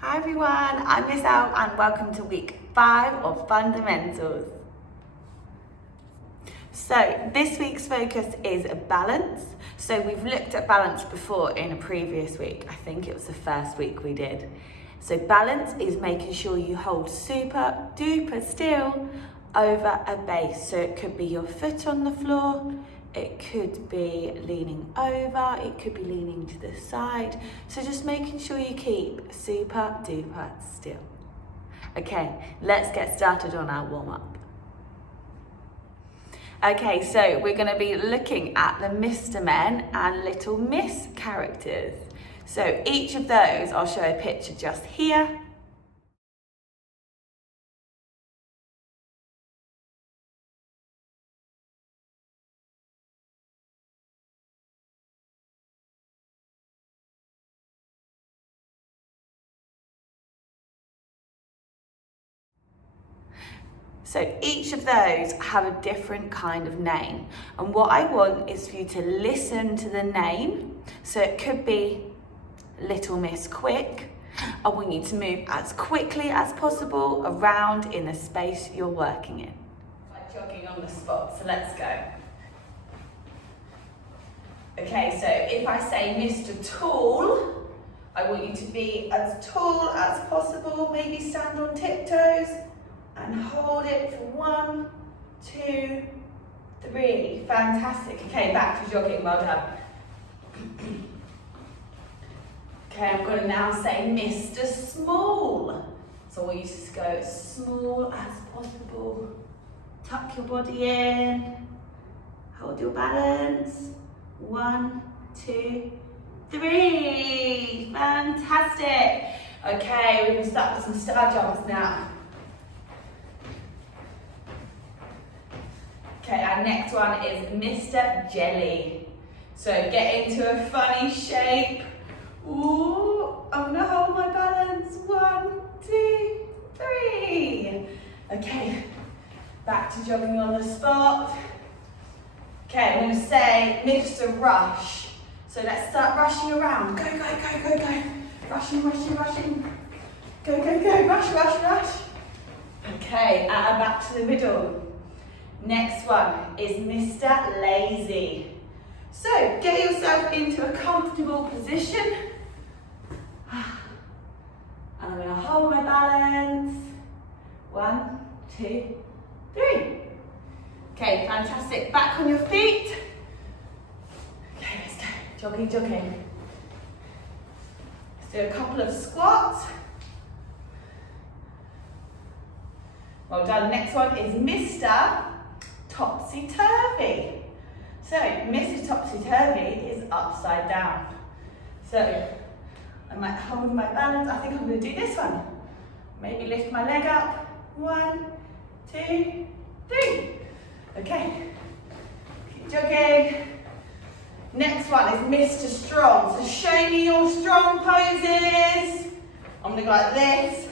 Hi everyone, I'm Miss Al and welcome to week 5 of Fundamentals. So this week's focus is balance. So we've looked at balance before in a previous week. I think it was the first week we did. So balance is making sure you hold super duper still over a base. So it could be your foot on the floor, it could be leaning over, it could be leaning to the side. So just making sure you keep super duper still. Okay, let's get started on our warm up. Okay, so we're going to be looking at the Mr. Men and Little Miss characters. So each of those, I'll show a picture just here. So each of those have a different kind of name. And what I want is for you to listen to the name. So it could be Little Miss Quick. I want you to move as quickly as possible around in the space you're working in. Like jogging on the spot, so let's go. Okay, so if I say Mr. Tall, I want you to be as tall as possible, maybe stand on tiptoes and hold it for 1, 2, 3. Fantastic. Okay, back to jogging, well done. Okay, I'm going to now say Mr. Small. So I want you to go as small as possible. Tuck your body in. Hold your balance. 1, 2, 3. Fantastic. Okay, we're going to start with some star jumps now. Okay, our next one is Mr. Jelly. So get into a funny shape. Ooh, I'm gonna hold my balance. 1, 2, 3. Okay, back to jogging on the spot. Okay, I'm gonna say Mr. Rush. So let's start rushing around. Go, go, go, go, go. Rushing, rushing, rushing. Go, go, go, rush, rush, rush. Okay, and back to the middle. Next one is Mr. Lazy. So get yourself into a comfortable position. And I'm going to hold my balance. 1, 2, 3. Okay, fantastic. Back on your feet. Okay, let's go. Jogging, jogging. Let's do a couple of squats. Well done. Next one is Mr. Topsy-turvy. So Mrs. Topsy-turvy is upside down. So I might hold my balance. I think I'm going to do this one. Maybe lift my leg up. 1, 2, 3. Okay. Keep jogging. Next one is Mr. Strong. So show me your strong poses. I'm going to go like this.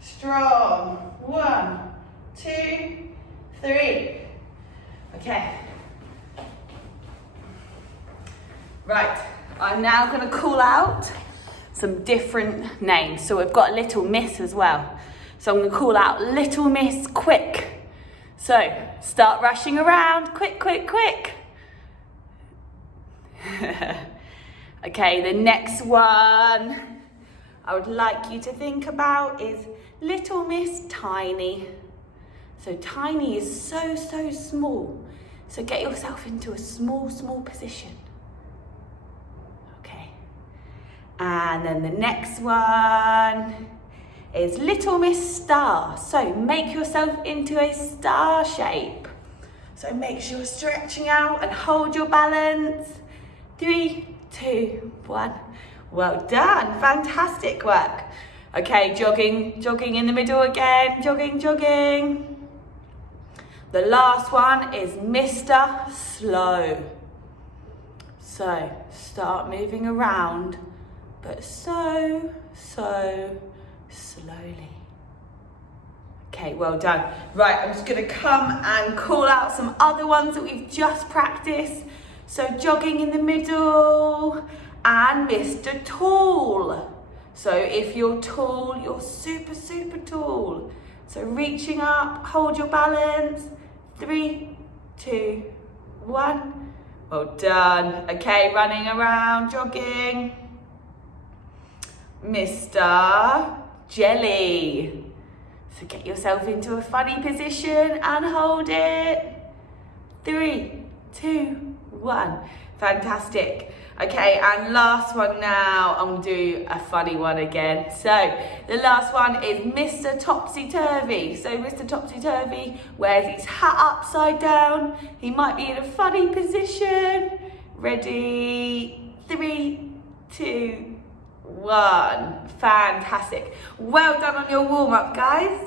Strong. 1, 2, 3. Okay. Right, I'm now going to call out some different names. So we've got Little Miss as well. So I'm going to call out Little Miss Quick. So start rushing around. Quick, quick, quick. Okay, the next one I would like you to think about is Little Miss Tiny. So Tiny is so, so small. So get yourself into a small, small position. Okay. And then the next one is Little Miss Star. So make yourself into a star shape. So make sure you're stretching out and hold your balance. 3, 2, 1. Well done. Fantastic work. Okay, jogging, jogging in the middle again. Jogging, jogging. The last one is Mr. Slow. So start moving around, but so slowly. Okay, well done. Right, I'm just going to come and call out some other ones that we've just practiced. So jogging in the middle and Mr. Tall. So if you're tall, you're super, super tall. So reaching up, hold your balance. 3, 2, 1. Well done. Okay, running around, jogging. Mr. Jelly. So get yourself into a funny position and hold it. 3, 2, 1. Fantastic. Okay, and last one now. I'm gonna do a funny one again. So the last one is Mr. Topsy Turvy. So Mr. Topsy Turvy wears his hat upside down. He might be in a funny position. Ready? 3, 2, 1. Fantastic. Well done on your warm-up, guys.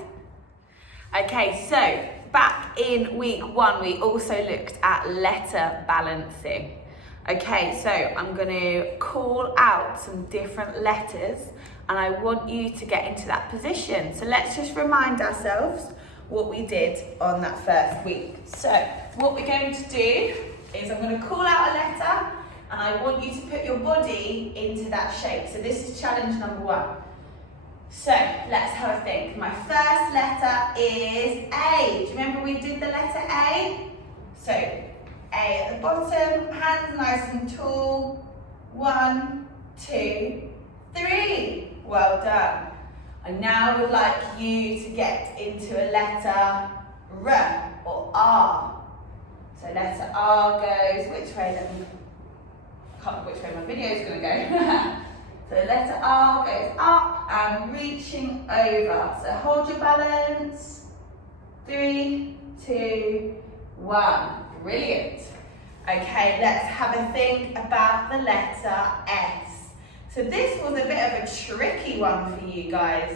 Okay, so back in week 1, we also looked at letter balancing. Okay, so I'm going to call out some different letters and I want you to get into that position. So let's just remind ourselves what we did on that first week. So what we're going to do is I'm going to call out a letter and I want you to put your body into that shape. So this is challenge number 1. So let's have a think. My first letter is A. Do you remember we did the letter A? So A at the bottom, hands nice and tall. 1, 2, 3. Well done. I now would like you to get into a letter R or R. So letter R goes which way? I can't remember which way my video is going to go. So letter R goes up and reaching over. So hold your balance. 3, 2, 1. Brilliant. Okay, let's have a think about the letter S. So this was a bit of a tricky one for you guys.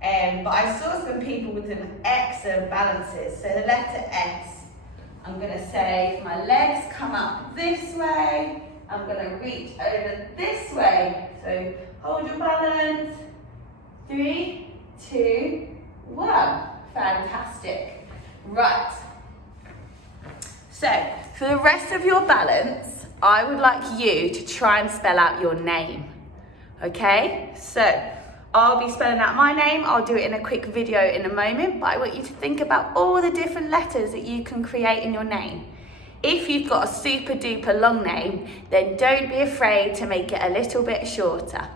But I saw some people with some excellent balances. So the letter S, I'm going to say my legs come up this way. I'm going to reach over this way. So hold your balance. 3, 2, 1. Fantastic. Right. So for the rest of your balance, I would like you to try and spell out your name. Okay? So I'll be spelling out my name. I'll do it in a quick video in a moment, but I want you to think about all the different letters that you can create in your name. If you've got a super duper long name, then don't be afraid to make it a little bit shorter.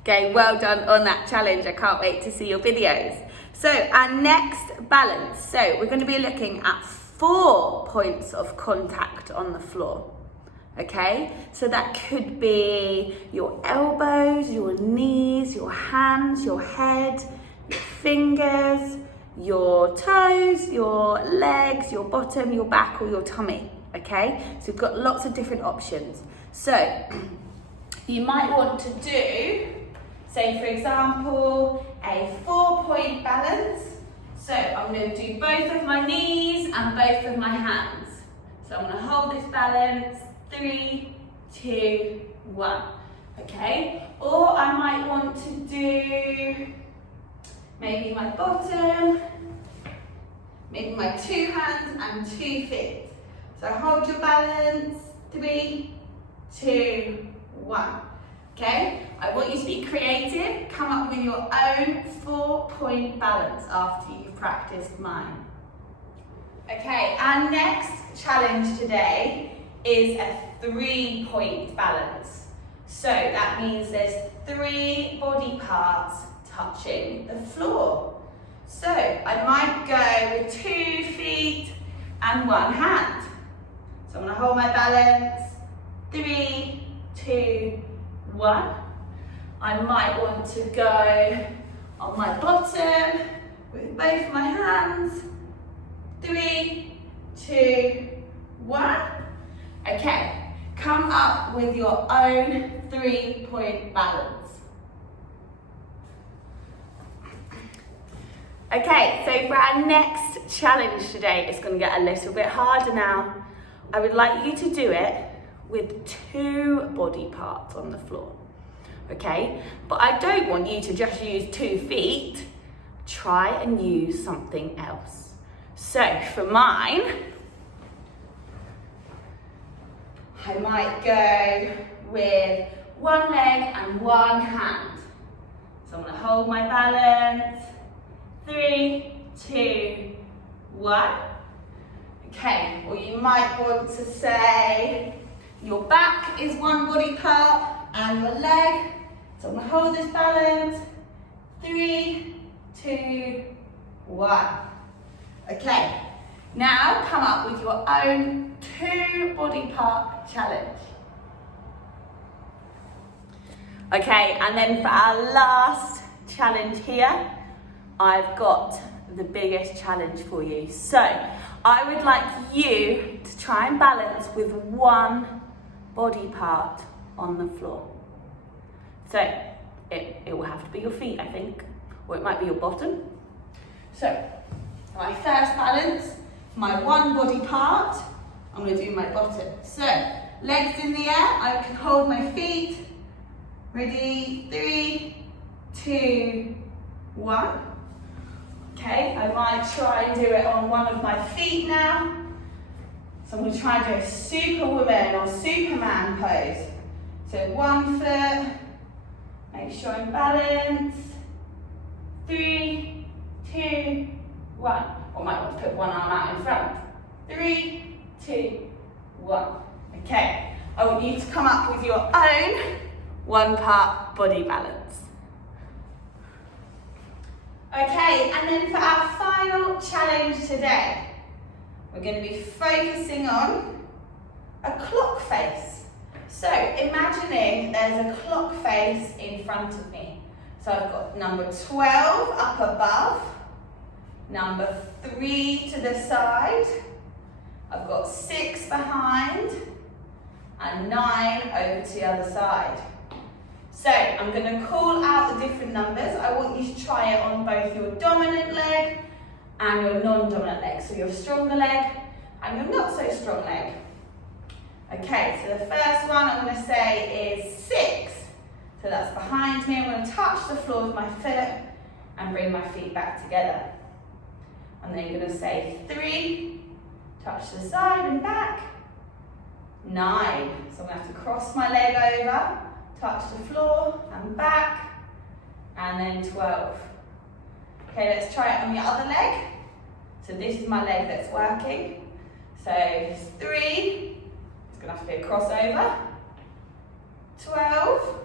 Okay, well done on that challenge. I can't wait to see your videos. So our next balance. So we're going to be looking at 4 points of contact on the floor. Okay, so that could be your elbows, your knees, your hands, your head, your fingers, your toes, your legs, your bottom, your back, or your tummy. Okay, so we've got lots of different options. So you might want to do, say for example, a 4-point balance. So I'm going to do both of my knees and both of my hands. So I'm going to hold this balance, 3, 2, 1. Okay, or I might want to do maybe my bottom, maybe my 2 hands and 2 feet. So hold your balance, 3, 2, 1. Okay, I want you to be creative. Come up with your own 4-point balance after you've practiced mine. Okay, our next challenge today is a 3-point balance. So that means there's 3 body parts touching the floor. So I might go with 2 feet and 1 hand. So I'm going to hold my balance, 3, 2, 1. I might want to go on my bottom with both my hands, 3, 2, 1. Okay, come up with your own 3-point balance. Okay, so for our next challenge today, it's going to get a little bit harder now. I would like you to do it with 2 body parts on the floor, okay? But I don't want you to just use 2 feet. Try and use something else. So for mine, I might go with 1 leg and 1 hand. So I'm going to hold my balance. 3, 2, 1. Okay, or you might want to say your back is 1 body part and your leg. So I'm going to hold this balance. 3, 2, 1. Okay, now come up with your own 2 body part challenge. Okay, and then for our last challenge here, I've got the biggest challenge for you. So I would like you to try and balance with 1 body part on the floor. So it will have to be your feet, I think, or it might be your bottom. So my first balance, my 1 body part, I'm going to do my bottom. So legs in the air, I can hold my feet. Ready? 3, 2, 1. Okay, I might try and do it on one of my feet now. So I'm going to try and do a superwoman or superman pose. So 1 foot, make sure I'm balanced. 3, 2, 1. Or I might want to put 1 arm out in front. 3, 2, 1. Okay, I want you to come up with your own 1 part body balance. Okay, and then for our final challenge today, we're going to be focusing on a clock face. So imagining there's a clock face in front of me. So I've got number 12 up above, number 3 to the side, I've got 6 behind, and 9 over to the other side. So I'm going to call out the different numbers. I want you to try it on both your dominant leg and your non-dominant leg. So your stronger leg and your not so strong leg. Okay, so the first one I'm going to say is 6. So that's behind me. I'm going to touch the floor with my foot and bring my feet back together. I'm then going to say 3, touch the side and back. 9. So I'm going to have to cross my leg over, touch the floor and back, and then 12. Okay, let's try it on the other leg. So this is my leg that's working. So 3, it's going to have to be a crossover. 12,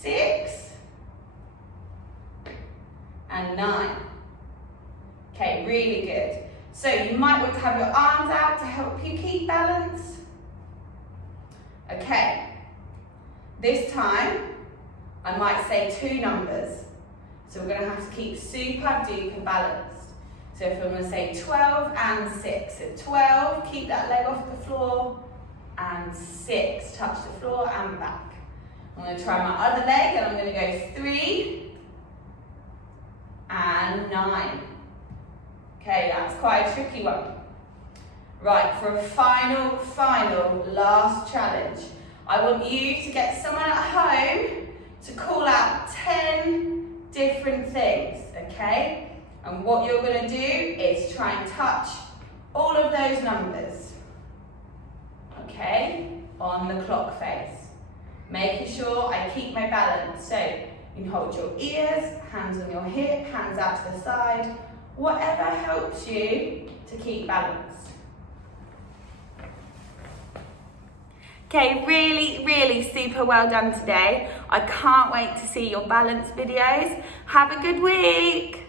6, and 9. Okay, really good. So you might want to have your arms out to help you keep balance. Okay, this time I might say 2 numbers. So we're going to have to keep super duper balanced. So if I'm going to say 12 and 6. So 12, keep that leg off the floor, and 6, touch the floor and back. I'm going to try my other leg and I'm going to go 3 and 9. Okay, that's quite a tricky one. Right, for a final last challenge, I want you to get someone at home to call out 10 different things, okay? And what you're going to do is try and touch all of those numbers, okay, on the clock face. Making sure I keep my balance. So you can hold your ears, hands on your hip, hands out to the side, whatever helps you to keep balance. Okay, really super well done today. I can't wait to see your balance videos. Have a good week.